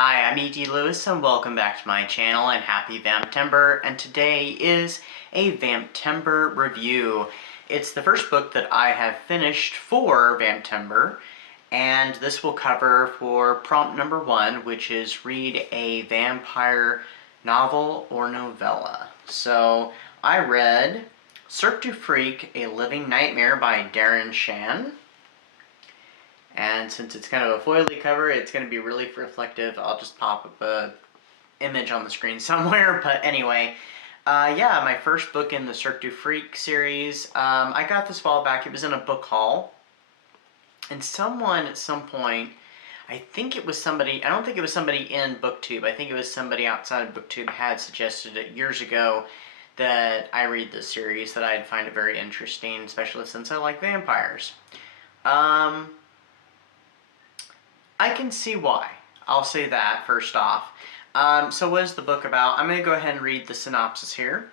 Hi, I'm E.D. Lewis and welcome back to my channel and Happy Vamptember, and today is a Vamptember review. It's the first book that I have finished for Vamptember, and this will cover for prompt number 1, which is read a vampire novel or novella. So I read Cirque Du Freak, A Living Nightmare by Darren Shan. And since it's kind of a foily cover, it's going to be really reflective. I'll just pop up a image on the screen somewhere. But anyway, yeah, my first book in the Cirque Du Freak series. I got this a while back. It was in a book haul. And someone at some point, I think it was somebody, I don't think it was somebody in BookTube. I think it was somebody outside of BookTube had suggested it years ago that I read this series, that I'd find it very interesting, especially since I like vampires. I can see why. I'll say that first off. So what is the book about? I'm going to go ahead and read the synopsis here.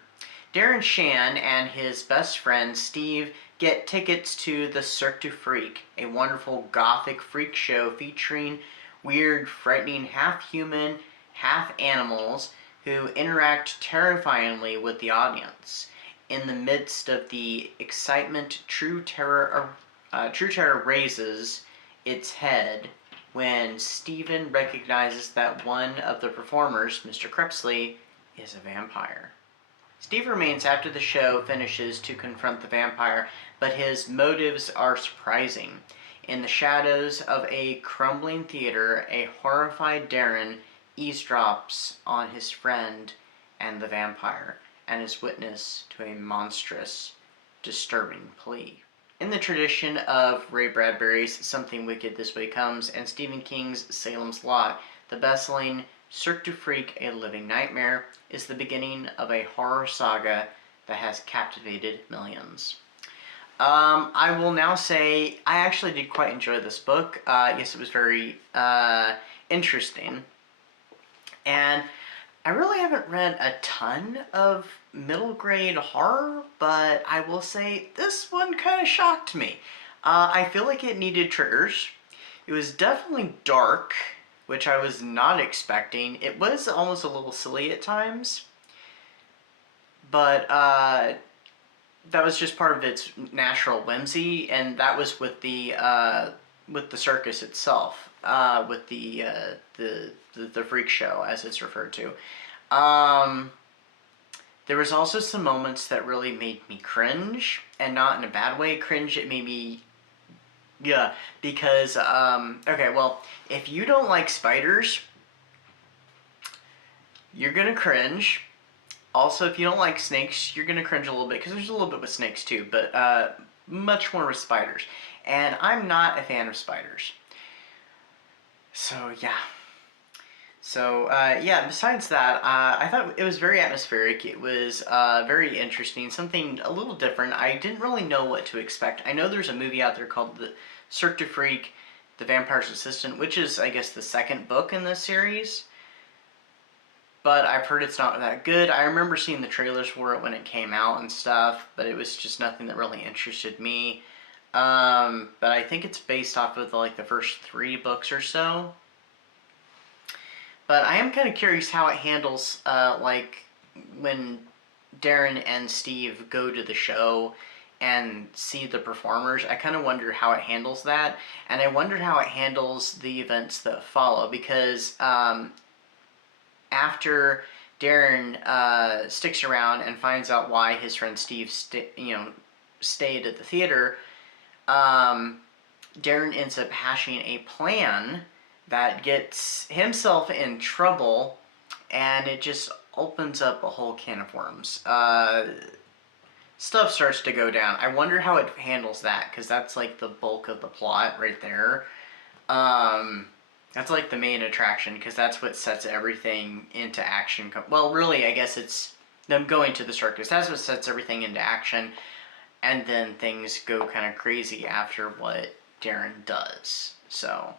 Darren Shan and his best friend Steve get tickets to the Cirque Du Freak, a wonderful gothic freak show featuring weird, frightening half-human, half-animals who interact terrifyingly with the audience. In the midst of the excitement, true terror raises its head when Stephen recognizes that one of the performers, Mr. Crepsley, is a vampire. Steve remains after the show finishes to confront the vampire, but his motives are surprising. In the shadows of a crumbling theater, a horrified Darren eavesdrops on his friend and the vampire, and is witness to a monstrous, disturbing plea. In the tradition of Ray Bradbury's Something Wicked This Way Comes and Stephen King's Salem's Lot, the best-selling Cirque Du Freak, A Living Nightmare is the beginning of a horror saga that has captivated millions. I will now say I actually did quite enjoy this book. Yes, it was very interesting. And I really haven't read a ton of middle grade horror, but I will say this one kind of shocked me. I feel like it needed triggers. It was definitely dark, which I was not expecting. It was almost a little silly at times, but that was just part of its natural whimsy, and that was with the circus itself, with the freak show, as it's referred to. There was also some moments that really made me cringe, and not in a bad way. Cringe, it made me, yeah, because, okay, well, if you don't like spiders, you're gonna cringe. Also, if you don't like snakes, you're gonna cringe a little bit, because there's a little bit with snakes too, but much more with spiders. And I'm not a fan of spiders. So, yeah. So, yeah, besides that, I thought it was very atmospheric. It was very interesting, something a little different. I didn't really know what to expect. I know there's a movie out there called the Cirque Du Freak, The Vampire's Assistant, which is, I guess, the second book in this series. But I've heard it's not that good. I remember seeing the trailers for it when it came out and stuff, but it was just nothing that really interested me. But I think it's based off of the first 3 books or so. But I am kind of curious how it handles, when Darren and Steve go to the show and see the performers. I kind of wonder how it handles that, and I wonder how it handles the events that follow, because after Darren sticks around and finds out why his friend Steve stayed at the theater, Darren ends up hashing a plan that gets himself in trouble, and it just opens up a whole can of worms. Stuff starts to go down. I wonder how it handles that, because that's like the bulk of the plot right there. That's like the main attraction, because that's what sets everything into action. Well, really, I guess it's them going to the circus. That's what sets everything into action, and then things go kind of crazy after what Darren does. So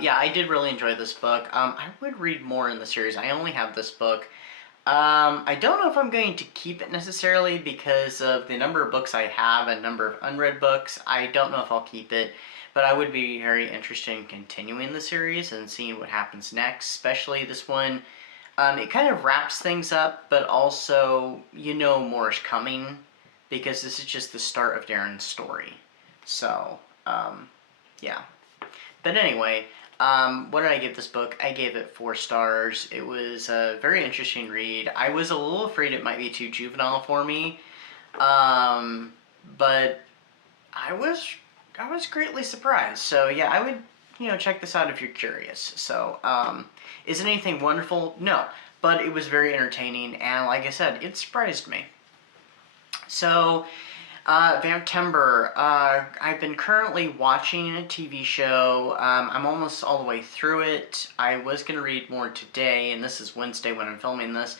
yeah, I did really enjoy this book. I would read more in the series. I only have this book. I don't know if I'm going to keep it necessarily because of the number of books I have and number of unread books. I don't know if I'll keep it, but I would be very interested in continuing the series and seeing what happens next, especially this one. It kind of wraps things up, but also you know more is coming because this is just the start of Darren's story. So, yeah. But anyway, what did I give this book? I gave it 4 stars. It was a very interesting read. I was a little afraid it might be too juvenile for me, but I was greatly surprised. So yeah, I would check this out if you're curious. So is it anything wonderful? No, but it was very entertaining, and like I said, it surprised me. So. Vamptember, I've been currently watching a TV show. I'm almost all the way through it. I was going to read more today, and this is Wednesday when I'm filming this,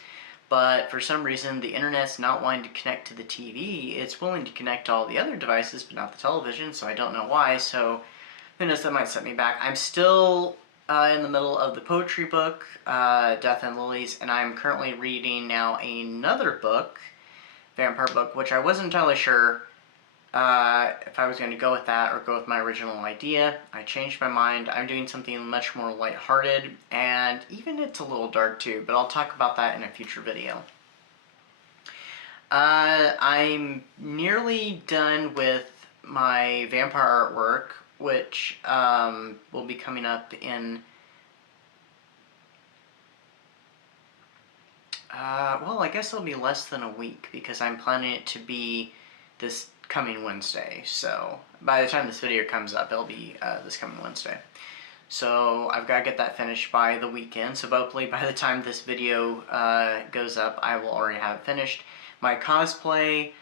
but for some reason the internet's not wanting to connect to the TV. It's willing to connect to all the other devices, but not the television, so I don't know why, so who knows, that might set me back. I'm still in the middle of the poetry book, Death and Lilies, and I'm currently reading now another book, vampire book, which I wasn't entirely sure if I was going to go with that or go with my original idea. I changed my mind. I'm doing something much more lighthearted, and even it's a little dark too, but I'll talk about that in a future video. I'm nearly done with my vampire artwork, which will be coming up in well, I guess it'll be less than a week because I'm planning it to be this coming Wednesday. So by the time this video comes up, it'll be this coming Wednesday. So I've got to get that finished by the weekend. So hopefully by the time this video goes up, I will already have it finished. My cosplay,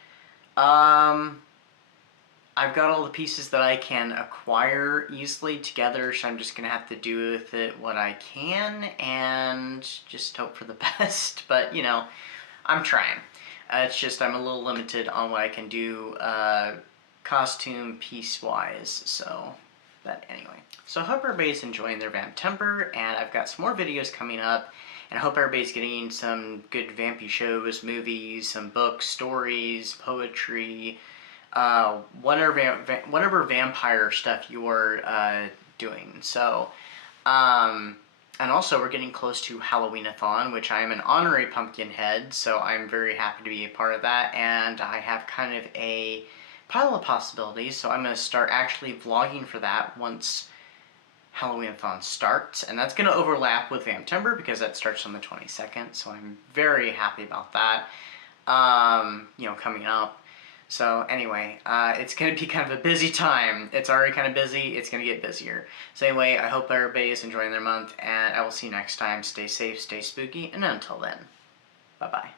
I've got all the pieces that I can acquire easily together, so I'm just going to have to do with it what I can and just hope for the best. But, I'm trying. It's just I'm a little limited on what I can do costume piece-wise, so, but anyway. So I hope everybody's enjoying their Vamptember, and I've got some more videos coming up, and I hope everybody's getting some good vampy shows, movies, some books, stories, poetry, whatever vampire stuff you're doing. So, and also we're getting close to Halloween-a-thon, which I am an honorary pumpkin head, so I'm very happy to be a part of that, and I have kind of a pile of possibilities, so I'm going to start actually vlogging for that once Halloween-a-thon starts, and that's going to overlap with Vamptember because that starts on the 22nd, so I'm very happy about that, coming up. So anyway, it's going to be kind of a busy time. It's already kind of busy. It's going to get busier. So anyway, I hope everybody is enjoying their month, and I will see you next time. Stay safe, stay spooky, and until then, bye-bye.